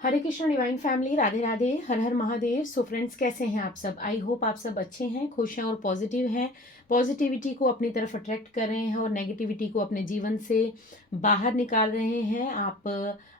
हरे Krishna divine family, Radhe Radhe, हर हर Mahadev. So friends, कैसे हैं आप सब? आई होप आप सब अच्छे हैं, खुश हैं और पॉजिटिव हैं। पॉजिटिविटी को अपनी तरफ अट्रैक्ट कर रहे हैं और नेगेटिविटी को अपने जीवन से बाहर निकाल रहे हैं। आप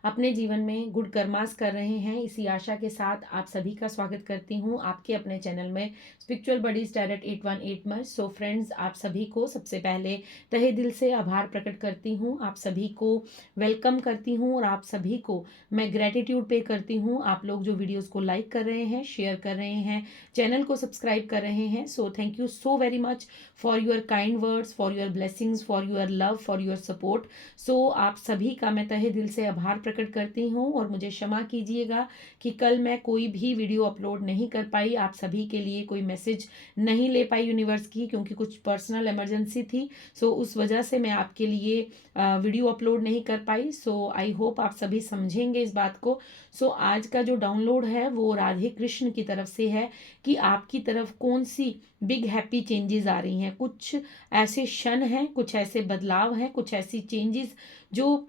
अपने जीवन में गुड कर्मास कर रहे हैं, इसी आशा के साथ आप सभी का स्वागत करती हूँ आपके अपने चैनल में स्पिरिचुअल बडीज टैरोट 818 में। सो फ्रेंड्स, आप सभी को सबसे पहले तहे दिल से आभार प्रकट करती हूँ, आप सभी को वेलकम करती हूँ और आप सभी को मैं ग्रेटिट्यूड पे करती हूँ। आप लोग जो वीडियोस को लाइक कर रहे हैं, शेयर कर रहे हैं, चैनल को सब्सक्राइब कर रहे हैं, so thank you so very much for your kind words, for your blessings, for your love, for your support. So आप सभी का मैं तहे दिल से आभार प्रकट करती हूँ और मुझे क्षमा कीजिएगा कि कल मैं कोई भी वीडियो अपलोड नहीं कर पाई, आप सभी के लिए कोई मैसेज नहीं ले पाई यूनिवर्स की, क्योंकि कुछ पर्सनल इमरजेंसी थी। सो उस वजह से मैं आपके लिए वीडियो अपलोड नहीं कर पाई। सो आई होप आप सभी समझेंगे इस बात को। सो आज का जो डाउनलोड है वो राधे कृष्ण की तरफ से है कि आपकी तरफ कौन सी बिग हैप्पी चेंजेस आ रही हैं। कुछ ऐसे क्षण हैं, कुछ ऐसे बदलाव हैं, कुछ ऐसी चेंजेस जो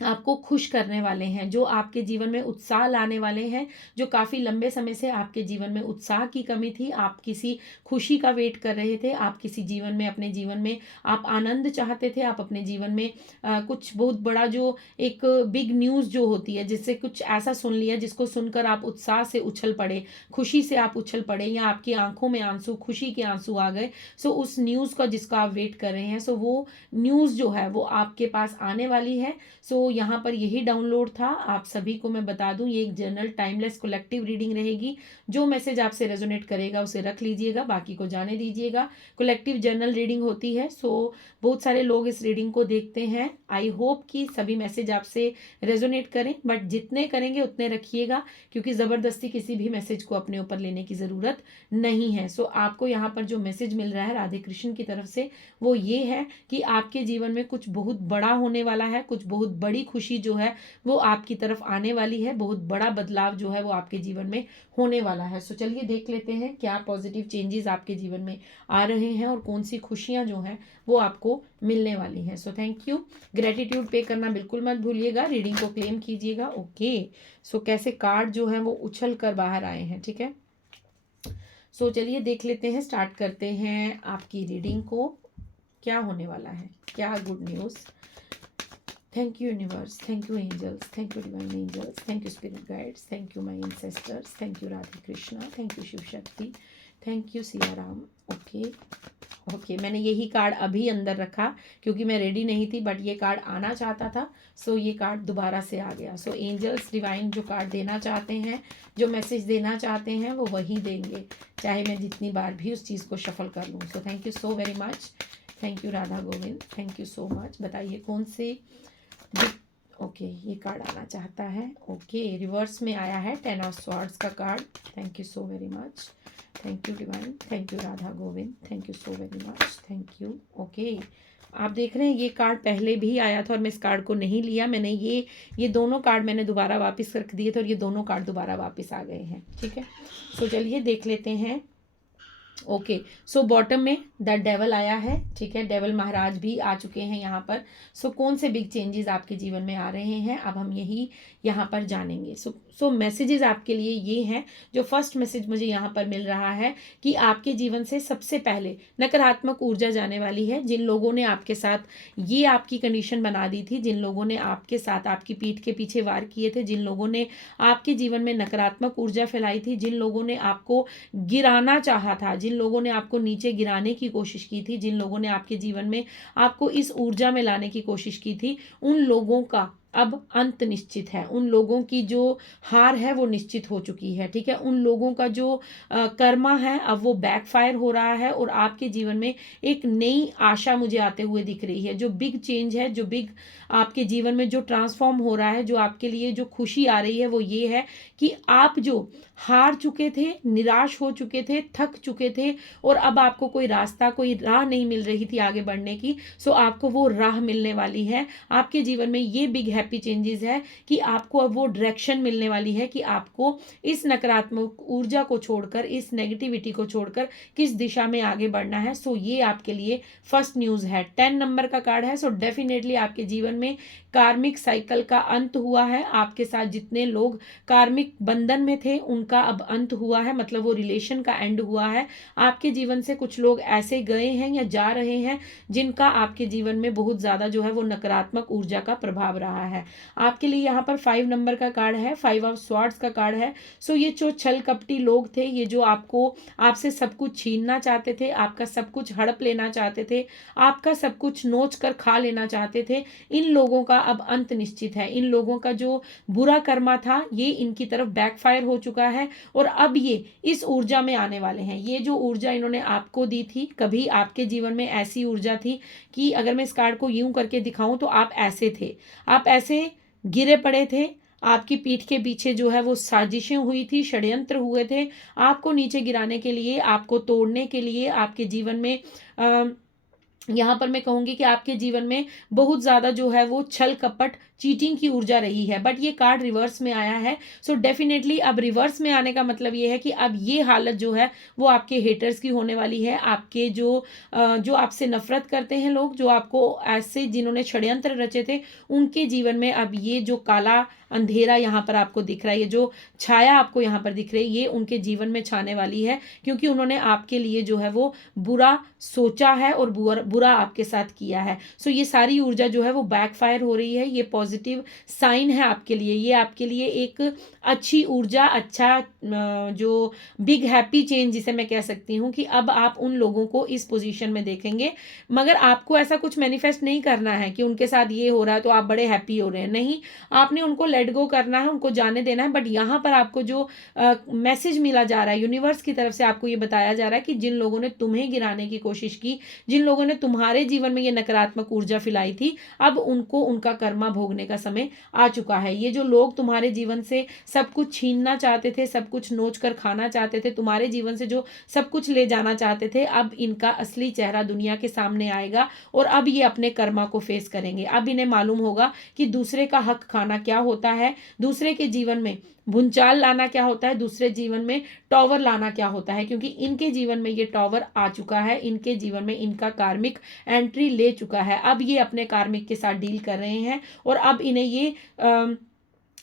आपको खुश करने वाले हैं, जो आपके जीवन में उत्साह लाने वाले हैं। जो काफ़ी लंबे समय से आपके जीवन में उत्साह की कमी थी, आप किसी खुशी का वेट कर रहे थे, आप किसी जीवन में, अपने जीवन में आप आनंद चाहते थे, आप अपने जीवन में कुछ बहुत बड़ा जो एक बिग न्यूज़ जो होती है, जिससे कुछ ऐसा सुन लिया जिसको सुनकर आप उत्साह से उछल पड़े, खुशी से आप उछल पड़े, या आपकी आंखों में आंसू, खुशी के आंसू आ गए। सो उस न्यूज़ का जिसका आप वेट कर रहे हैं, सो वो न्यूज़ जो है वो आपके पास आने वाली है। सो यहाँ पर यही डाउनलोड था। आप सभी को मैं बता दूं, ये एक जनरल टाइमलेस कलेक्टिव रीडिंग रहेगी। जो मैसेज आपसे रेजोनेट करेगा उसे रख लीजिएगा, बाकी को जाने दीजिएगा। कलेक्टिव जर्नल रीडिंग होती है। सो बहुत सारे लोग इस रीडिंग को देखते हैं। आई होप कि सभी मैसेज आपसे रेजोनेट करें, बट जितने करेंगे उतने रखिएगा, क्योंकि ज़बरदस्ती किसी भी मैसेज को अपने ऊपर लेने की ज़रूरत नहीं है। सो आपको यहाँ पर जो मैसेज मिल रहा है राधे कृष्ण की तरफ से वो ये है कि आपके जीवन में कुछ बहुत बड़ा होने वाला है, कुछ बहुत बड़ी खुशी जो है वो आपकी तरफ आने वाली है, बहुत बड़ा बदलाव जो है वो आपके जीवन में होने वाला है। सो चलिए देख लेते हैं क्या पॉजिटिव चेंजेस आपके जीवन में आ रहे हैं और कौन सी खुशियां जो हैं वो आपको मिलने वाली हैं। So thank you. ग्रेटिट्यूड पे करना बिल्कुल मत भूलिएगा, रीडिंग को क्लेम कीजिएगा। ओके, सो कैसे कार्ड जो है वो उछल कर बाहर आए हैं, ठीक है। सो चलिए देख लेते हैं, स्टार्ट करते हैं आपकी रीडिंग को। क्या होने वाला है, क्या good news. Thank you universe, thank you angels, thank you divine angels, thank you spirit guides, thank you my ancestors, thank you Radhe Krishna, thank you Shiv Shakti, thank you Siya Ram. Okay okay, मैंने यही कार्ड अभी अंदर रखा क्योंकि मैं रेडी नहीं थी, बट ये कार्ड आना चाहता था। सो ये कार्ड दोबारा से आ गया। सो एंजल्स डिवाइन जो कार्ड देना चाहते हैं, जो मैसेज देना चाहते हैं, वो वही देंगे, चाहे मैं जितनी बार भी उस चीज़ को शफल कर लूँ। सो thank you so very much, thank you Radha Govind, thank you so much. बताइए कौन से ओके ये कार्ड आना चाहता है। ओके, रिवर्स में आया है 10 ऑफ स्वॉर्ड्स का card. Thank you so very much, thank you divine, thank you Radha Govind, thank you so very much, thank you. Okay, आप देख रहे हैं ये कार्ड पहले भी आया था और मैं इस कार्ड को नहीं लिया। मैंने ये दोनों कार्ड मैंने दोबारा वापस रख दिए थे और ये दोनों कार्ड दोबारा वापस आ गए हैं, ठीक है। सो चलिए देख लेते हैं। ओके, सो बॉटम में द डेवल आया है, ठीक है। डेवल महाराज भी आ चुके हैं यहाँ पर। सो कौन से बिग चेंजेस आपके जीवन में आ रहे हैं, अब हम यही यहाँ पर जानेंगे। सो मैसेजेस आपके लिए ये हैं। जो फर्स्ट मैसेज मुझे यहाँ पर मिल रहा है कि आपके जीवन से सबसे पहले नकारात्मक ऊर्जा जाने वाली है। जिन लोगों ने आपके साथ ये आपकी कंडीशन बना दी थी, जिन लोगों ने आपके साथ आपकी पीठ के पीछे वार किए थे, जिन लोगों ने आपके जीवन में नकारात्मक ऊर्जा फैलाई थी, जिन लोगों ने आपको गिराना चाहा था, जिन लोगों ने आपको नीचे गिराने की कोशिश की थी, जिन लोगों ने आपके जीवन में आपको इस ऊर्जा में लाने की कोशिश की थी, उन लोगों का अब अंत निश्चित है। उन लोगों की जो हार है वो निश्चित हो चुकी है, ठीक है। उन लोगों का जो कर्मा है अब वो बैकफायर हो रहा है और आपके जीवन में एक नई आशा मुझे आते हुए दिख रही है। जो बिग चेंज है, जो बिग आपके जीवन में जो ट्रांसफॉर्म हो रहा है, जो आपके लिए जो खुशी आ रही है, वो ये है कि आप जो हार चुके थे, निराश हो चुके थे, थक चुके थे और अब आपको कोई रास्ता, कोई राह नहीं मिल रही थी आगे बढ़ने की, सो आपको वो राह मिलने वाली है। आपके जीवन में ये बिग हैप्पी चेंजेस है कि आपको अब वो डायरेक्शन मिलने वाली है कि आपको इस नकारात्मक ऊर्जा को छोड़कर, इस नेगेटिविटी को छोड़कर किस दिशा में आगे बढ़ना है। सो ये आपके लिए फर्स्ट न्यूज़ है। 10 नंबर का कार्ड है। सो डेफिनेटली आपके जीवन में कार्मिक साइकिल का अंत हुआ है। आपके साथ जितने लोग कार्मिक बंधन में थे उनका अब अंत हुआ है, मतलब वो रिलेशन का एंड हुआ है। आपके जीवन से कुछ लोग ऐसे गए हैं या जा रहे हैं जिनका आपके जीवन में बहुत ज़्यादा जो है वो नकारात्मक ऊर्जा का प्रभाव रहा है। आपके लिए यहाँ पर 5 नंबर का कार्ड है, 5 ऑफ स्वॉर्ड्स का कार्ड है। सो ये जो छल कपटी लोग थे, ये जो आपसे सब कुछ छीनना चाहते थे, आपका सब कुछ हड़प लेना चाहते थे, आपका सब कुछ नोच कर खा लेना चाहते थे, इन लोगों का अब अंत निश्चित है। इन लोगों का जो बुरा कर्मा था ये इनकी तरफ बैकफायर हो चुका है और अब ये इस ऊर्जा में आने वाले हैं। ये जो ऊर्जा इन्होंने आपको दी थी, कभी आपके जीवन में ऐसी ऊर्जा थी कि अगर मैं इस कार्ड को यूं करके दिखाऊं तो आप ऐसे थे, आप ऐसे गिरे पड़े थे, आपकी पीठ के पीछे जो है वो साजिशें हुई थी, षड्यंत्र हुए थे आपको नीचे गिराने के लिए, आपको तोड़ने के लिए। आपके जीवन में यहाँ पर मैं कहूँगी कि आपके जीवन में बहुत ज़्यादा जो है वो छल कपट चीटिंग की ऊर्जा रही है, बट ये कार्ड रिवर्स में आया है। सो डेफिनेटली अब रिवर्स में आने का मतलब ये है कि अब ये हालत जो है वो आपके हेटर्स की होने वाली है। आपके जो आपसे नफरत करते हैं लोग, जो आपको ऐसे जिन्होंने षड्यंत्र रचे थे, उनके जीवन में अब ये जो काला अंधेरा यहाँ पर आपको दिख रहा है, ये जो छाया आपको यहाँ पर दिख रही है, ये उनके जीवन में छाने वाली है, क्योंकि उन्होंने आपके लिए जो है वो बुरा सोचा है और बुरा आपके साथ किया है। सो ये सारी ऊर्जा जो है वो बैकफायर हो रही है। ये पॉजिटिव साइन है आपके लिए, ये आपके लिए एक अच्छी ऊर्जा, अच्छा जो बिग हैप्पी चेंज जिसे मैं कह सकती हूँ कि अब आप उन लोगों को इस पोजीशन में देखेंगे। मगर आपको ऐसा कुछ मैनिफेस्ट नहीं करना है कि उनके साथ ये हो रहा है तो आप बड़े हैप्पी हो रहे हैं, नहीं, आपने उनको लेट गो करना है, उनको जाने देना है। बट यहाँ पर आपको जो मैसेज मिला जा रहा है यूनिवर्स की तरफ से, आपको ये बताया जा रहा है कि जिन लोगों ने तुम्हें गिराने की कोशिश की, जिन लोगों ने तुम्हारे जीवन में ये नकारात्मक ऊर्जा फैलाई थी, अब उनको उनका कर्मा भोगने का समय आ चुका है। ये जो लोग तुम्हारे जीवन से सब कुछ छीनना चाहते थे, सब कुछ नोच कर खाना चाहते थे, तुम्हारे जीवन से जो सब कुछ ले जाना चाहते थे, अब इनका असली चेहरा दुनिया के सामने आएगा और अब ये अपने कर्मा को फेस करेंगे। अब इन्हें मालूम होगा कि दूसरे का हक खाना क्या होता है, दूसरे के जीवन में भूचाल लाना क्या होता है, दूसरे जीवन में टॉवर लाना क्या होता है, क्योंकि इनके जीवन में ये टॉवर आ चुका है, इनके जीवन में इनका कार्मिक एंट्री ले चुका है। अब ये अपने कार्मिक के साथ डील कर रहे हैं और अब इन्हें ये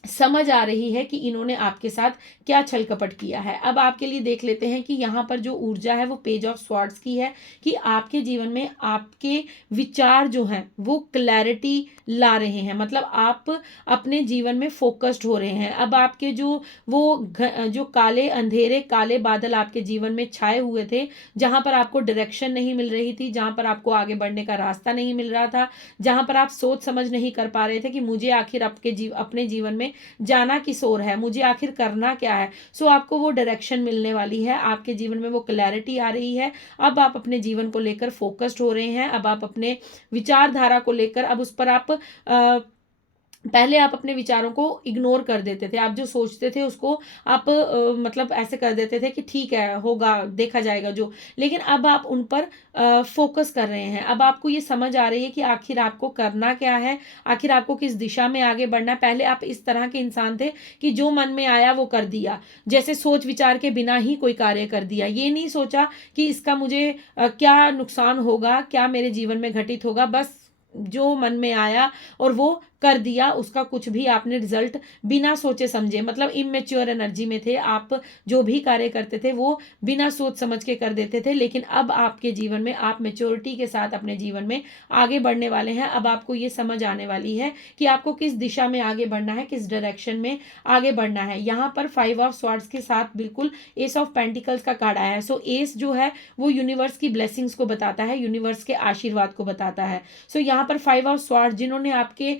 समझ आ रही है कि इन्होंने आपके साथ क्या छल कपट किया है। अब आपके लिए देख लेते हैं कि यहाँ पर जो ऊर्जा है वो पेज ऑफ स्वॉर्ड्स की है कि आपके जीवन में आपके विचार जो हैं वो क्लैरिटी ला रहे हैं, मतलब आप अपने जीवन में फोकस्ड हो रहे हैं। अब आपके जो काले अंधेरे काले बादल आपके जीवन में छाए हुए थे, जहाँ पर आपको डायरेक्शन नहीं मिल रही थी, जहाँ पर आपको आगे बढ़ने का रास्ता नहीं मिल रहा था, जहाँ पर आप सोच समझ नहीं कर पा रहे थे कि मुझे आखिर अपने जीवन में जाना किस ओर है, मुझे आखिर करना क्या है। सो आपको वो डायरेक्शन मिलने वाली है, आपके जीवन में वो क्लैरिटी आ रही है। अब आप अपने जीवन को लेकर फोकस्ड हो रहे हैं, अब आप अपने विचारधारा को लेकर अब उस पर आप पहले आप अपने विचारों को इग्नोर कर देते थे, आप जो सोचते थे उसको आप मतलब ऐसे कर देते थे कि ठीक है, होगा, देखा जाएगा जो, लेकिन अब आप उन पर फोकस कर रहे हैं। अब आपको ये समझ आ रही है कि आखिर आपको करना क्या है, आखिर आपको किस दिशा में आगे बढ़ना है। पहले आप इस तरह के इंसान थे कि जो मन में आया वो कर दिया, जैसे सोच विचार के बिना ही कोई कार्य कर दिया, ये नहीं सोचा कि इसका मुझे क्या नुकसान होगा, क्या मेरे जीवन में घटित होगा, बस जो मन में आया और वो कर दिया, उसका कुछ भी आपने रिजल्ट बिना सोचे समझे, मतलब इमेच्योर एनर्जी में थे आप, जो भी कार्य करते थे वो बिना सोच समझ के कर देते थे। लेकिन अब आपके जीवन में आप मेच्योरिटी के साथ अपने जीवन में आगे बढ़ने वाले हैं। अब आपको ये समझ आने वाली है कि आपको किस दिशा में आगे बढ़ना है, किस डायरेक्शन में आगे बढ़ना है। यहाँ पर 5 ऑफ स्वॉर्ड्स के साथ बिल्कुल एस ऑफ पेंटिकल्स का कार्ड आया है। सो एस जो है वो यूनिवर्स की ब्लेसिंग्स को बताता है, यूनिवर्स के आशीर्वाद को बताता है। सो यहाँ पर 5 ऑफ स्वॉर्ड्स, जिन्होंने आपके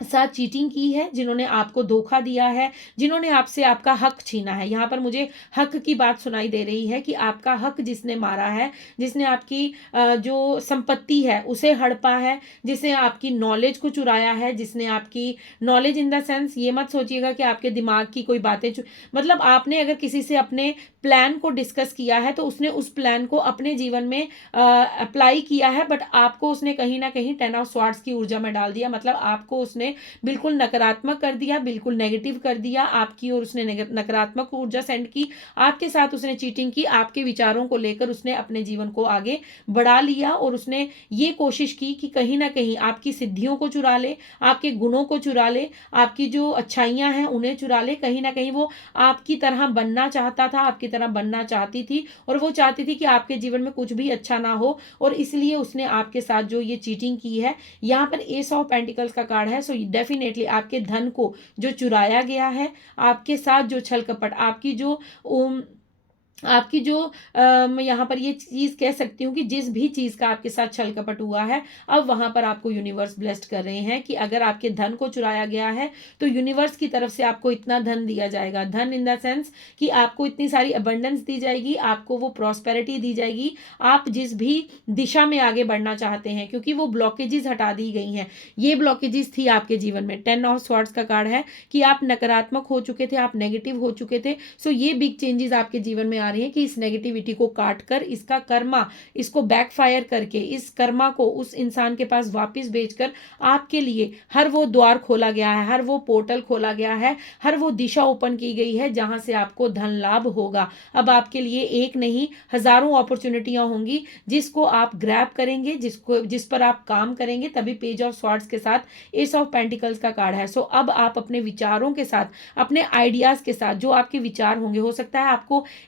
साथ चीटिंग की है, जिन्होंने आपको धोखा दिया है, जिन्होंने आपसे आपका हक छीना है, यहाँ पर मुझे हक की बात सुनाई दे रही है कि आपका हक जिसने मारा है, जिसने आपकी जो संपत्ति है उसे हड़पा है, जिसने आपकी नॉलेज को चुराया है, जिसने आपकी नॉलेज इन द सेंस, ये मत सोचिएगा कि आपके दिमाग की कोई बातें मतलब आपने अगर किसी से अपने प्लान को डिस्कस किया है तो उसने उस प्लान को अपने जीवन में अप्लाई किया है, बट आपको उसने कहीं ना कहीं 10 ऑफ स्वॉर्ड्स की ऊर्जा में डाल दिया, मतलब आपको उसने उसने बिल्कुल नकारात्मक कर दिया, बिल्कुल नेगेटिव कर दिया आपकी, और उसने नकारात्मक ऊर्जा सेंड की आपके साथ, उसने चीटिंग की, आपके विचारों को लेकर उसने अपने जीवन को आगे बढ़ा लिया, और उसने ये कोशिश की कि कहीं ना कहीं आपकी सिद्धियों को चुरा ले, आपके गुणों को चुरा ले, आपकी जो अच्छाइयां हैं उन्हें चुरा ले। कहीं ना कहीं वो आपकी तरह बनना चाहता था, आपकी तरह बनना चाहती थी, और वो चाहती थी कि आपके जीवन में कुछ भी अच्छा ना हो, और इसलिए उसने आपके साथ जो ये चीटिंग की है। यहाँ पर एस ऑफ पेंटिकल्स का कार्ड है, सो डेफिनेटली आपके धन को जो चुराया गया है, आपके साथ जो छल कपट, आपकी जो यहाँ पर ये चीज़ कह सकती हूँ कि जिस भी चीज़ का आपके साथ छल कपट हुआ है, अब वहाँ पर आपको यूनिवर्स ब्लेस्ड कर रहे हैं कि अगर आपके धन को चुराया गया है तो यूनिवर्स की तरफ से आपको इतना धन दिया जाएगा। धन इन द सेंस कि आपको इतनी सारी अबंडेंस दी जाएगी, आपको वो प्रॉस्पेरिटी दी जाएगी, आप जिस भी दिशा में आगे बढ़ना चाहते हैं, क्योंकि वो ब्लॉकेजेस हटा दी गई हैं। ये ब्लॉकेजेस थी आपके जीवन में। 10 ऑफ स्वॉर्ड्स का कार्ड है कि आप नकारात्मक हो चुके थे, आप नेगेटिव हो चुके थे। सो ये बिग चेंजेस आपके जीवन में आ रही है कि इस नेगेटिविटी को काट कर, इसका कर्मा, इसको बैकफायर करके, इस कर्मा को उस इंसान के पास वापस भेजकर आपके लिए हर वो द्वार खोला गया है, हर वो पोर्टल खोला गया है, हर वो दिशा ओपन की गई है जहां से आपको धन लाभ होगा। अब आपके लिए एक नहीं हजारों अपॉर्चुनिटियां होंगी जिसको आप ग्रैब करेंगे, जिस पर आप काम करेंगे, तभी पेज ऑफ स्वॉर्ड्स के साथ एस ऑफ पेंटिकल्स का कार्ड है। सो अब आप अपने विचारों के साथ, अपने आइडियाज के साथ, जो आपके विचार होंगे, हो सकता है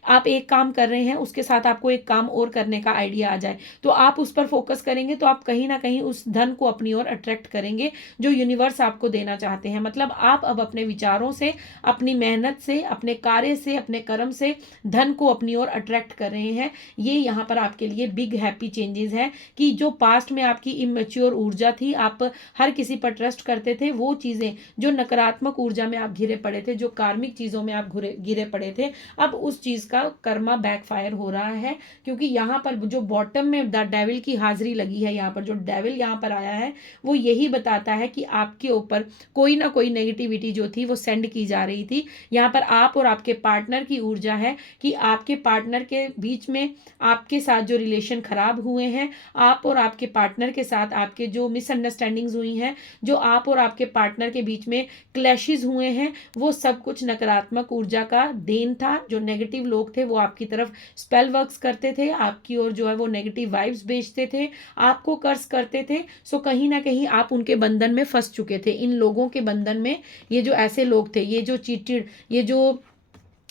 आप एक काम कर रहे हैं, उसके साथ आपको एक काम और करने का आइडिया आ जाए, तो आप उस पर फोकस करेंगे, तो आप कहीं ना कहीं उस धन को अपनी ओर अट्रैक्ट करेंगे जो यूनिवर्स आपको देना चाहते हैं। मतलब आप अब अपने विचारों से, अपनी मेहनत से, अपने कार्य से, अपने कर्म से धन को अपनी ओर अट्रैक्ट कर रहे हैं। ये यहाँ पर आपके लिए बिग हैप्पी चेंजेस है कि जो पास्ट में आपकी इमेच्योर ऊर्जा थी, आप हर किसी पर ट्रस्ट करते थे, वो चीजें जो नकारात्मक ऊर्जा में आप घिरे पड़े थे, जो कार्मिक चीजों में आप घिरे पड़े थे, अब उस चीज का कर्मा बैकफायर हो रहा है। क्योंकि यहाँ पर जो बॉटम में द डेविल की हाजिरी लगी है, यहाँ पर जो डेविल यहाँ पर आया है, वो यही बताता है कि आपके ऊपर कोई ना कोई नेगेटिविटी जो थी वो सेंड की जा रही थी। यहाँ पर आप और आपके पार्टनर की ऊर्जा है कि आपके पार्टनर के बीच में आपके साथ जो रिलेशन खराब हुए हैं, आप और आपके पार्टनर के साथ आपके जो मिसअंडरस्टैंडिंग्स हुई हैं, जो आप और आपके पार्टनर के बीच में क्लैशेस हुए हैं, वो सब कुछ नकारात्मक ऊर्जा का देन था। जो नेगेटिव लोग थे वो आपकी तरफ स्पेल वर्क्स करते थे, आपकी ओर जो है वो नेगेटिव वाइब्स भेजते थे, आपको कर्ज करते थे। सो कहीं ना कहीं आप उनके बंधन में फंस चुके थे, इन लोगों के बंधन में। ये जो ऐसे लोग थे, ये जो चीटिड, ये जो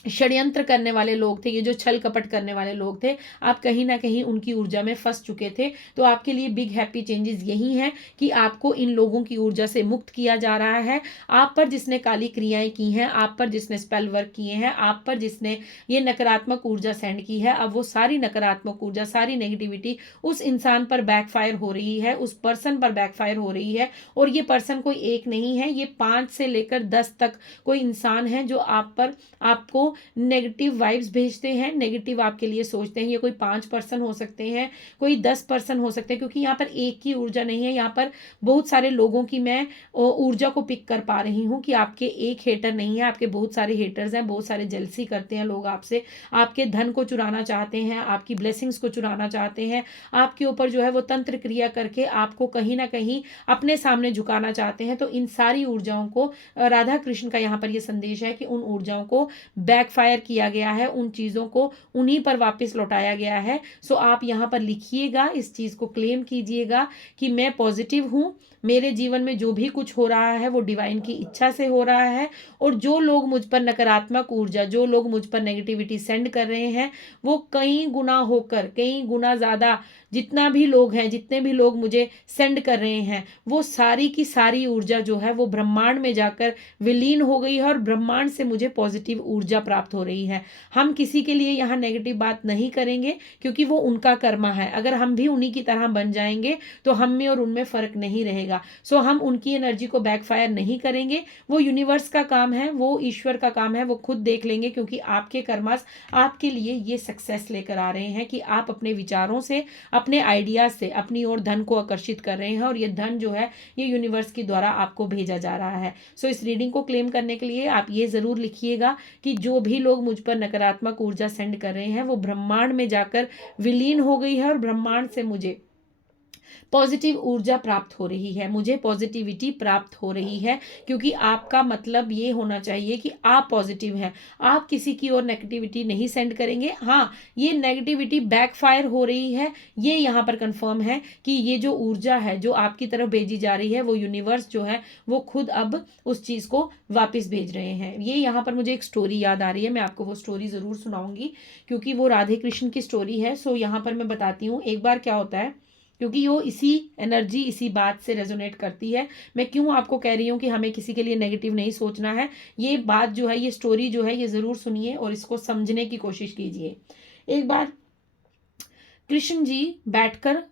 षड्यंत्र करने वाले लोग थे, ये जो छल कपट करने वाले लोग थे, आप कहीं ना कहीं उनकी ऊर्जा में फंस चुके थे। तो आपके लिए बिग हैप्पी चेंजेस यही हैं कि आपको इन लोगों की ऊर्जा से मुक्त किया जा रहा है। आप पर जिसने काली क्रियाएं की हैं, आप पर जिसने स्पेल वर्क किए हैं, आप पर जिसने ये नकारात्मक ऊर्जा सेंड की है, अब वो सारी नकारात्मक ऊर्जा, सारी नेगेटिविटी उस इंसान पर बैकफायर हो रही है, उस पर्सन पर बैकफायर हो रही है। और ये पर्सन कोई एक नहीं है, ये 5 से लेकर 10 तक कोई इंसान है जो आपको नेगेटिव वाइब्स भेजते हैं, नेगेटिव आपके लिए सोचते हैं। ये कोई 5 पर्सन हो सकते हैं, कोई 10 पर्सन हो सकते हैं, क्योंकि यहाँ पर एक की ऊर्जा नहीं है, यहाँ पर बहुत सारे लोगों की मैं ऊर्जा को पिक कर पा रही हूँ कि आपके एक हेटर नहीं है, आपके बहुत सारे हेटर्स हैं, बहुत सारे जेलसी करते हैं लोग आपसे, आपके धन को चुराना चाहते हैं, आपकी ब्लेसिंग्स को चुराना चाहते हैं, आपके ऊपर जो है वो तंत्र क्रिया करके आपको कहीं ना कहीं अपने सामने झुकाना चाहते हैं। तो इन सारी ऊर्जाओं को, राधा कृष्ण का यहाँ पर ये संदेश है कि उन ऊर्जाओं को बैकफायर किया गया है, उन चीज़ों को उन्हीं पर वापस लौटाया गया है। सो आप यहाँ पर लिखिएगा, इस चीज़ को क्लेम कीजिएगा कि मैं पॉजिटिव हूँ, मेरे जीवन में जो भी कुछ हो रहा है वो डिवाइन की इच्छा से हो रहा है, और जो लोग मुझ पर नकारात्मक ऊर्जा, जो लोग मुझ पर नेगेटिविटी सेंड कर रहे हैं, वो कई गुना होकर, कई गुना ज़्यादा, जितना भी लोग हैं, जितने भी लोग मुझे सेंड कर रहे हैं, वो सारी की सारी ऊर्जा जो है वो ब्रह्मांड में जाकर विलीन हो गई है, और ब्रह्मांड से मुझे पॉजिटिव ऊर्जा प्राप्त हो रही है। हम किसी के लिए यहाँ नेगेटिव बात नहीं करेंगे, क्योंकि वो उनका कर्मा है। अगर हम भी उन्हीं की तरह बन जाएंगे तो हम में और उनमें फर्क नहीं रहेगा। सो हम उनकी एनर्जी को बैकफायर नहीं करेंगे, वो यूनिवर्स का काम है, वो ईश्वर का काम है, वो खुद देख लेंगे, क्योंकि आपके कर्मास आपके लिए ये सक्सेस लेकर आ रहे हैं कि आप अपने विचारों से, अपने आइडियाज से अपनी ओर धन को आकर्षित कर रहे हैं, और ये धन जो है ये यूनिवर्स के द्वारा आपको भेजा जा रहा है। सो इस रीडिंग को क्लेम करने के लिए आप ये जरूर लिखिएगा कि जो भी लोग मुझ पर नकारात्मक ऊर्जा सेंड कर रहे हैं वो ब्रह्मांड में जाकर विलीन हो गई है, और ब्रह्मांड से मुझे पॉजिटिव ऊर्जा प्राप्त हो रही है, मुझे पॉजिटिविटी प्राप्त हो रही है, क्योंकि आपका मतलब ये होना चाहिए कि आप पॉजिटिव हैं, आप किसी की ओर नेगेटिविटी नहीं सेंड करेंगे। हाँ, ये नेगेटिविटी बैकफायर हो रही है, ये यहाँ पर कंफर्म है कि ये जो ऊर्जा है जो आपकी तरफ भेजी जा रही है, वो यूनिवर्स जो है वो खुद अब उस चीज़ को वापस भेज रहे हैं। ये यहाँ पर मुझे एक स्टोरी याद आ रही है, मैं आपको वो स्टोरी ज़रूर सुनाऊंगी, क्योंकि वो राधे कृष्ण की स्टोरी है। सो यहाँ पर मैं बताती हूँ। एक बार क्या होता है, क्योंकि वो इसी एनर्जी इसी बात से रेजोनेट करती है। मैं क्यों आपको कह रही हूँ कि हमें किसी के लिए नेगेटिव नहीं सोचना है, ये बात जो है, ये स्टोरी जो है, ये ज़रूर सुनिए और इसको समझने की कोशिश कीजिए। एक बार कृष्ण जी बैठकर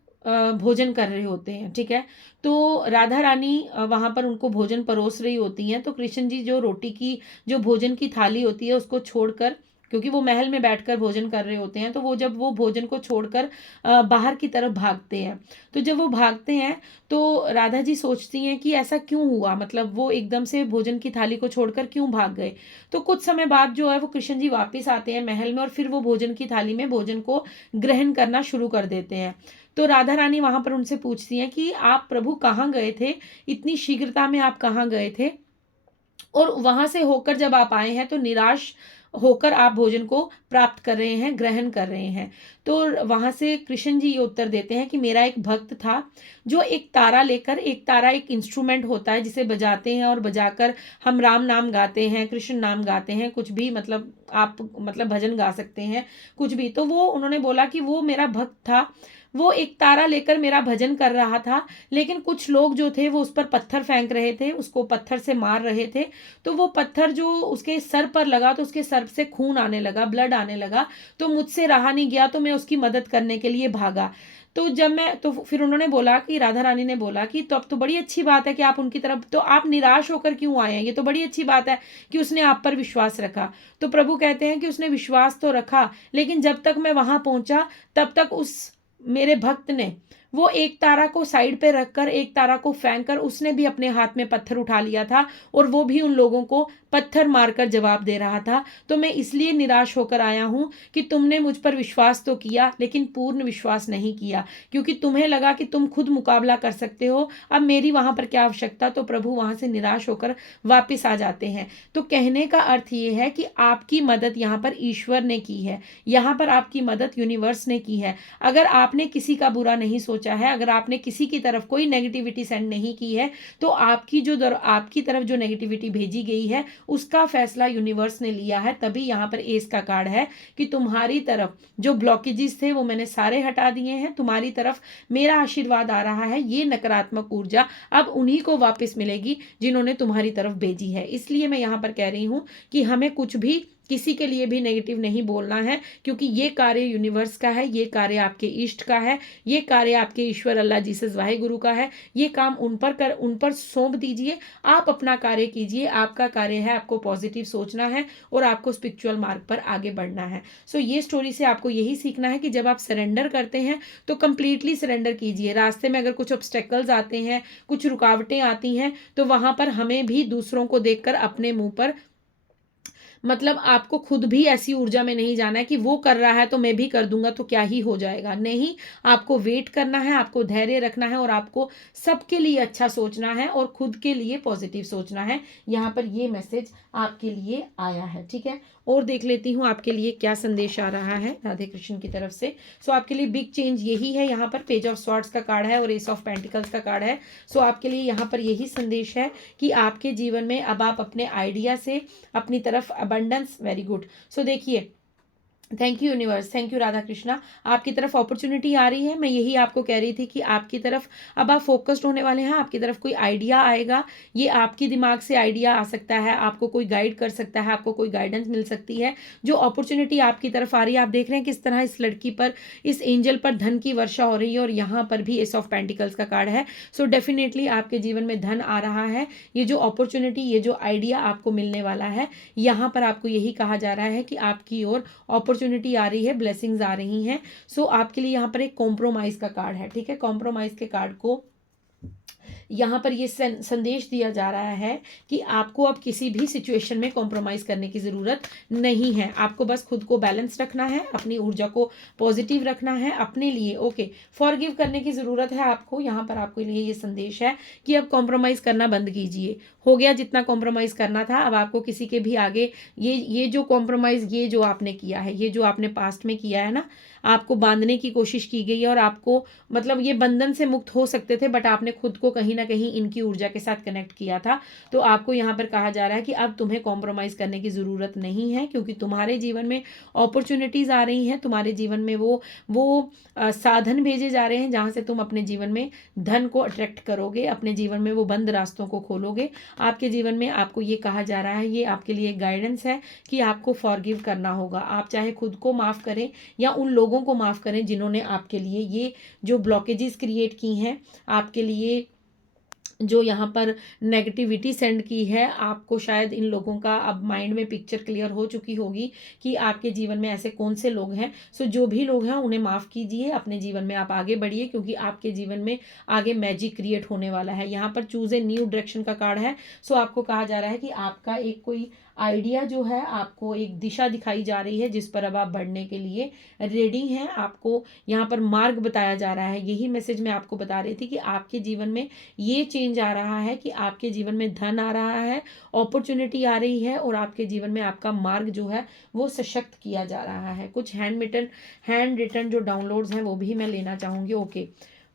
भोजन कर रहे होते हैं, ठीक है। तो राधा रानी वहाँ पर उनको भोजन परोस रही होती हैं। तो कृष्ण जी जो रोटी की, जो भोजन की थाली होती है उसको छोड़कर, क्योंकि वो महल में बैठकर भोजन कर रहे होते हैं, तो वो जब वो भोजन को छोड़कर बाहर की तरफ भागते हैं। तो जब वो भागते हैं तो राधा जी सोचती हैं कि ऐसा क्यों हुआ, मतलब वो एकदम से भोजन की थाली को छोड़कर क्यों भाग गए। तो कुछ समय बाद जो है वो कृष्ण जी वापस आते हैं महल में, और फिर वो भोजन की थाली में भोजन को ग्रहण करना शुरू कर देते हैं। तो राधा रानी वहां पर उनसे पूछती हैं कि आप प्रभु कहाँ गए थे, इतनी शीघ्रता में आप कहाँ गए थे, और वहां से होकर जब आप आए हैं तो निराश होकर आप भोजन को प्राप्त कर रहे हैं, ग्रहण कर रहे हैं। तो वहां से कृष्ण जी ये उत्तर देते हैं कि मेरा एक भक्त था जो एक तारा लेकर, एक तारा एक इंस्ट्रूमेंट होता है जिसे बजाते हैं, और बजाकर हम राम नाम गाते हैं, कृष्ण नाम गाते हैं, कुछ भी, मतलब आप मतलब भजन गा सकते हैं, कुछ भी। तो वो उन्होंने बोला कि वो मेरा भक्त था, वो एक तारा लेकर मेरा भजन कर रहा था, लेकिन कुछ लोग जो थे वो उस पर पत्थर फेंक रहे थे, उसको पत्थर से मार रहे थे। तो वो पत्थर जो उसके सर पर लगा तो उसके सर से खून आने लगा, ब्लड आने लगा। तो मुझसे रहा नहीं गया, तो मैं उसकी मदद करने के लिए भागा। तो जब मैं, तो फिर उन्होंने बोला कि, राधा रानी ने बोला कि तो अब तो बड़ी अच्छी बात है कि आप उनकी तरफ, तो आप निराश होकर क्यों आए हैं, ये तो बड़ी अच्छी बात है कि उसने आप पर विश्वास रखा। तो प्रभु कहते हैं कि उसने विश्वास तो रखा, लेकिन जब तक मैं वहां पहुंचा तब तक उस मेरे भक्त ने वो एक तारा को साइड पे रखकर, एक तारा को फेंक कर, उसने भी अपने हाथ में पत्थर उठा लिया था, और वो भी उन लोगों को पत्थर मारकर जवाब दे रहा था। तो मैं इसलिए निराश होकर आया हूं कि तुमने मुझ पर विश्वास तो किया, लेकिन पूर्ण विश्वास नहीं किया, क्योंकि तुम्हें लगा कि तुम खुद मुकाबला कर सकते हो, अब मेरी वहां पर क्या आवश्यकता। तो प्रभु वहां से निराश होकर वापिस आ जाते हैं। तो कहने का अर्थ ये है कि आपकी मदद यहाँ पर ईश्वर ने की है, यहाँ पर आपकी मदद यूनिवर्स ने की है। अगर आपने किसी का बुरा नहीं सोचा है, अगर आपने किसी की तरफ कोई नेगेटिविटी सेंड नहीं की है, तो आपकी आपकी तरफ जो नेगेटिविटी भेजी गई है उसका फैसला यूनिवर्स ने लिया है। तभी यहाँ पर एस का कार्ड है कि तुम्हारी तरफ जो ब्लॉकेजेस थे वो मैंने सारे हटा दिए हैं, तुम्हारी तरफ मेरा आशीर्वाद आ रहा है। ये नकारात्मक ऊर्जा अब उन्हीं को वापस मिलेगी जिन्होंने तुम्हारी तरफ भेजी है। इसलिए मैं यहाँ पर कह रही हूँ कि हमें कुछ भी, किसी के लिए भी नेगेटिव नहीं बोलना है, क्योंकि ये कार्य यूनिवर्स का है, ये कार्य आपके इष्ट का है, ये कार्य आपके ईश्वर अल्लाह जीसस वाहे गुरु का है। ये काम उन पर सौंप दीजिए, आप अपना कार्य कीजिए। आपका कार्य है आपको पॉजिटिव सोचना है और आपको स्पिरिचुअल मार्ग पर आगे बढ़ना है। सो ये स्टोरी से आपको यही सीखना है कि जब आप सरेंडर करते हैं तो कंप्लीटली सरेंडर कीजिए। रास्ते में अगर कुछ ऑब्स्टेकल्स आते हैं, कुछ रुकावटें आती हैं, तो वहां पर हमें भी दूसरों को देखकर अपने मुंह पर, मतलब आपको खुद भी ऐसी ऊर्जा में नहीं जाना है कि वो कर रहा है तो मैं भी कर दूंगा तो क्या ही हो जाएगा। नहीं, आपको वेट करना है, आपको धैर्य रखना है, और आपको सबके लिए अच्छा सोचना है और खुद के लिए पॉजिटिव सोचना है। यहाँ पर ये मैसेज आपके लिए आया है, ठीक है। और देख लेती हूँ आपके लिए क्या संदेश आ रहा है राधे कृष्ण की तरफ से। सो आपके लिए बिग चेंज यही है। यहाँ पर पेज ऑफ स्वॉर्ड्स का कार्ड है और एस ऑफ पेंटिकल्स का कार्ड है। सो आपके लिए यहाँ पर यही संदेश है कि आपके जीवन में अब आप अपने आइडिया से अपनी तरफ अबंडेंस, वेरी गुड। सो देखिए, thank you universe, thank you Radha Krishna, आपकी तरफ अपॉर्चुनिटी आ रही है। मैं यही आपको कह रही थी कि आपकी तरफ अब आप फोकस्ड होने वाले हैं, आपकी तरफ कोई आइडिया आएगा। ये आपकी दिमाग से आइडिया आ सकता है, आपको कोई गाइड कर सकता है, आपको कोई गाइडेंस मिल सकती है। जो अपॉर्चुनिटी आपकी तरफ आ रही है, आप देख रहे हैं किस तरह इस लड़की पर, इस एंजल पर धन की वर्षा हो रही है, और यहाँ पर भी एस ऑफ पेंटिकल्स का कार्ड है। सो डेफिनेटली आपके जीवन में धन आ रहा है। ये जो अपॉर्चुनिटी, ये जो आइडिया आपको मिलने वाला है, यहाँ पर आपको यही कहा जा रहा है कि आपकी ओर अपॉर्चुनिटी आ रही है, ब्लेसिंग्स आ रही हैं। सो आपके लिए यहाँ पर एक कॉम्प्रोमाइज का कार्ड है, ठीक है। कॉम्प्रोमाइज के कार्ड को यहाँ पर ये संदेश दिया जा रहा है कि आपको अब किसी भी सिचुएशन में कॉम्प्रोमाइज़ करने की ज़रूरत नहीं है। आपको बस खुद को बैलेंस रखना है, अपनी ऊर्जा को पॉजिटिव रखना है अपने लिए। ओके, फॉरगिव करने की ज़रूरत है आपको। यहाँ पर आपके लिए ये संदेश है कि अब कॉम्प्रोमाइज़ करना बंद कीजिए। हो गया जितना कॉम्प्रोमाइज़ करना था। अब आपको किसी के भी आगे ये जो कॉम्प्रोमाइज़, ये जो आपने किया है, ये जो आपने पास्ट में किया है ना, आपको बांधने की कोशिश की गई है और आपको मतलब ये बंधन से मुक्त हो सकते थे, बट आपने खुद को कहीं ना कहीं इनकी ऊर्जा के साथ कनेक्ट किया था। तो आपको यहाँ पर कहा जा रहा है कि अब तुम्हें कॉम्प्रोमाइज़ करने की ज़रूरत नहीं है, क्योंकि तुम्हारे जीवन में अपॉर्चुनिटीज़ आ रही हैं। तुम्हारे जीवन में वो साधन भेजे जा रहे हैं जहाँ से तुम अपने जीवन में धन को अट्रैक्ट करोगे, अपने जीवन में वो बंद रास्तों को खोलोगे। आपके जीवन में आपको ये कहा जा रहा है, ये आपके लिए गाइडेंस है कि आपको फॉरगिव करना होगा। आप चाहे खुद को माफ़ करें या उन लोगों को माफ़ करें जिन्होंने आपके लिए ये जो ब्लॉकेजेस क्रिएट की हैं, आपके लिए जो यहाँ पर नेगेटिविटी सेंड की है। आपको शायद इन लोगों का अब माइंड में पिक्चर क्लियर हो चुकी होगी कि आपके जीवन में ऐसे कौन से लोग हैं। सो जो भी लोग हैं उन्हें माफ़ कीजिए, अपने जीवन में आप आगे बढ़िए, क्योंकि आपके जीवन में आगे मैजिक क्रिएट होने वाला है। यहाँ पर चूज़ ए न्यू डायरेक्शन का कार्ड है। सो आपको कहा जा रहा है कि आपका एक कोई आइडिया जो है, आपको एक दिशा दिखाई जा रही है जिस पर अब आप बढ़ने के लिए रेडी हैं। आपको यहाँ पर मार्ग बताया जा रहा है। यही मैसेज मैं आपको बता रही थी कि आपके जीवन में ये चेंज आ रहा है कि आपके जीवन में धन आ रहा है, अपॉर्चुनिटी आ रही है, और आपके जीवन में आपका मार्ग जो है वो सशक्त किया जा रहा है। कुछ हैंड रिटन जो डाउनलोड्स हैं वो भी मैं लेना चाहूँगी। ओके,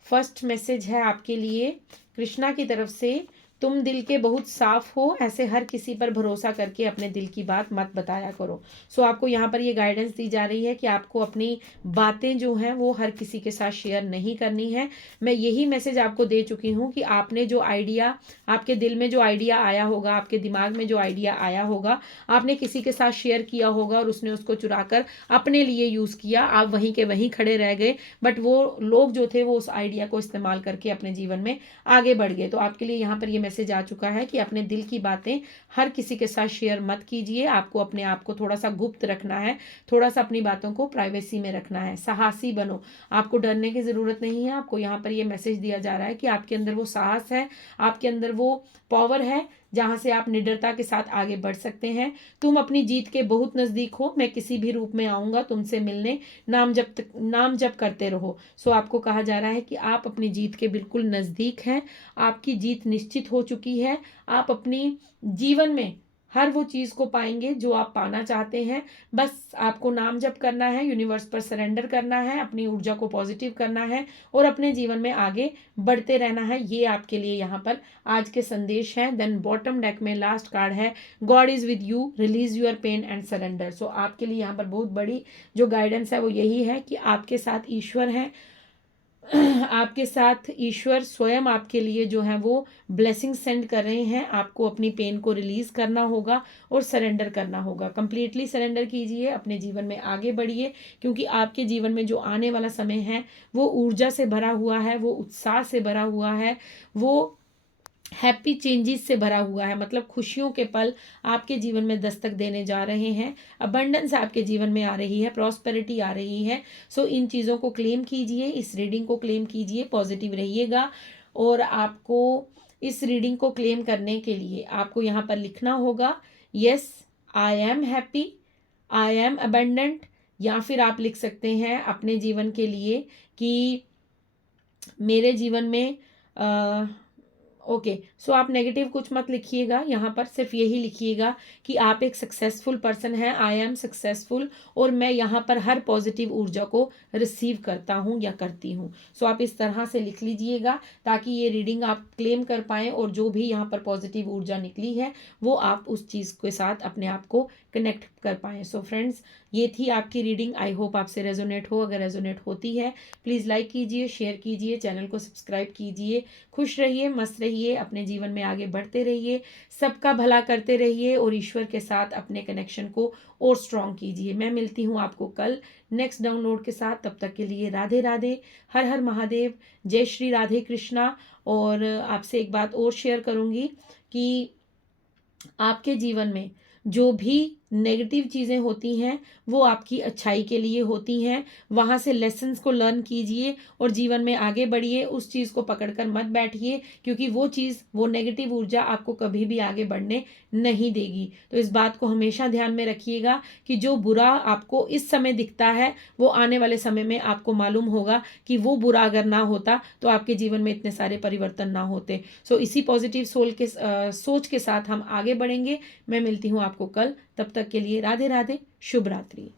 फर्स्ट मैसेज है आपके लिए कृष्णा की तरफ से, तुम दिल के बहुत साफ हो, ऐसे हर किसी पर भरोसा करके अपने दिल की बात मत बताया करो। सो आपको यहाँ पर ये गाइडेंस दी जा रही है कि आपको अपनी बातें जो हैं वो हर किसी के साथ शेयर नहीं करनी है। मैं यही मैसेज आपको दे चुकी हूँ कि आपने जो आइडिया, आपके दिल में जो आइडिया आया होगा, आपके दिमाग में जो आइडिया आया होगा, आपने किसी के साथ शेयर किया होगा और उसने उसको चुरा कर अपने लिए यूज़ किया। आप वहीं के वहीं खड़े रह गए, बट वो लोग जो थे वो उस आइडिया को इस्तेमाल करके अपने जीवन में आगे बढ़ गए। तो आपके लिए यहाँ पर ये मैसेज आ चुका है कि अपने दिल की बातें हर किसी के साथ शेयर मत कीजिए। आपको अपने आप को थोड़ा सा गुप्त रखना है, थोड़ा सा अपनी बातों को प्राइवेसी में रखना है। साहसी बनो, आपको डरने की ज़रूरत नहीं है। आपको यहाँ पर ये मैसेज दिया जा रहा है कि आपके अंदर वो साहस है, आपके अंदर वो पावर है जहाँ से आप निडरता के साथ आगे बढ़ सकते हैं। तुम अपनी जीत के बहुत नज़दीक हो, मैं किसी भी रूप में आऊँगा तुमसे मिलने, नाम जप करते रहो। सो आपको कहा जा रहा है कि आप अपनी जीत के बिल्कुल नज़दीक हैं, आपकी जीत निश्चित हो चुकी है। आप अपनी जीवन में हर वो चीज़ को पाएंगे जो आप पाना चाहते हैं। बस आपको नाम जप करना है, यूनिवर्स पर सरेंडर करना है, अपनी ऊर्जा को पॉजिटिव करना है और अपने जीवन में आगे बढ़ते रहना है। ये आपके लिए यहाँ पर आज के संदेश हैं। देन बॉटम डेक में लास्ट कार्ड है, God is with you, release your pain and surrender. So आपके लिए यहाँ पर बहुत बड़ी जो गाइडेंस है वो यही है कि आपके साथ ईश्वर हैं, आपके साथ ईश्वर स्वयं आपके लिए जो है वो ब्लेसिंग सेंड कर रहे हैं। आपको अपनी पेन को रिलीज करना होगा और सरेंडर करना होगा। कंप्लीटली सरेंडर कीजिए, अपने जीवन में आगे बढ़िए, क्योंकि आपके जीवन में जो आने वाला समय है वो ऊर्जा से भरा हुआ है, वो उत्साह से भरा हुआ है, वो हैप्पी चेंजेस से भरा हुआ है। मतलब खुशियों के पल आपके जीवन में दस्तक देने जा रहे हैं, अबंडेंस आपके जीवन में आ रही है, प्रॉस्पेरिटी आ रही है। सो इन चीज़ों को क्लेम कीजिए, इस रीडिंग को क्लेम कीजिए, पॉजिटिव रहिएगा। और आपको इस रीडिंग को क्लेम करने के लिए आपको यहाँ पर लिखना होगा, yes I am happy, I am abundant, या फिर आप लिख सकते हैं अपने जीवन के लिए कि मेरे जीवन में ओके। सो आप नेगेटिव कुछ मत लिखिएगा, यहाँ पर सिर्फ यही लिखिएगा कि आप एक सक्सेसफुल पर्सन हैं, आई एम सक्सेसफुल, और मैं यहाँ पर हर पॉजिटिव ऊर्जा को रिसीव करता हूँ या करती हूँ। सो आप इस तरह से लिख लीजिएगा ताकि ये रीडिंग आप क्लेम कर पाएँ और जो भी यहाँ पर पॉजिटिव ऊर्जा निकली है वो आप उस चीज़ के साथ अपने आप को कनेक्ट कर पाएँ। सो फ्रेंड्स, ये थी आपकी रीडिंग। आई होप आपसे रेजोनेट हो। अगर रेजोनेट होती है प्लीज़ लाइक कीजिए, शेयर कीजिए, चैनल को सब्सक्राइब कीजिए। खुश रहिए, मस्त रहिए, अपने जीवन में आगे बढ़ते रहिए, सबका भला करते रहिए और ईश्वर के साथ अपने कनेक्शन को और स्ट्रॉन्ग कीजिए। मैं मिलती हूँ आपको कल नेक्स्ट डाउनलोड के साथ। तब तक के लिए राधे राधे, हर हर महादेव, जय श्री राधे कृष्णा। और आपसे एक बात और शेयर करूँगी कि आपके जीवन में जो भी नेगेटिव चीज़ें होती हैं वो आपकी अच्छाई के लिए होती हैं। वहाँ से लेसन्स को लर्न कीजिए और जीवन में आगे बढ़िए। उस चीज़ को पकड़कर मत बैठिए, क्योंकि वो चीज़, वो नेगेटिव ऊर्जा आपको कभी भी आगे बढ़ने नहीं देगी। तो इस बात को हमेशा ध्यान में रखिएगा कि जो बुरा आपको इस समय दिखता है वो आने वाले समय में आपको मालूम होगा कि वो बुरा अगर ना होता तो आपके जीवन में इतने सारे परिवर्तन ना होते। सो इसी पॉजिटिव सोच के साथ हम आगे बढ़ेंगे। मैं मिलती हूँ आपको कल। तब तक के लिए राधे राधे, शुभ रात्रि।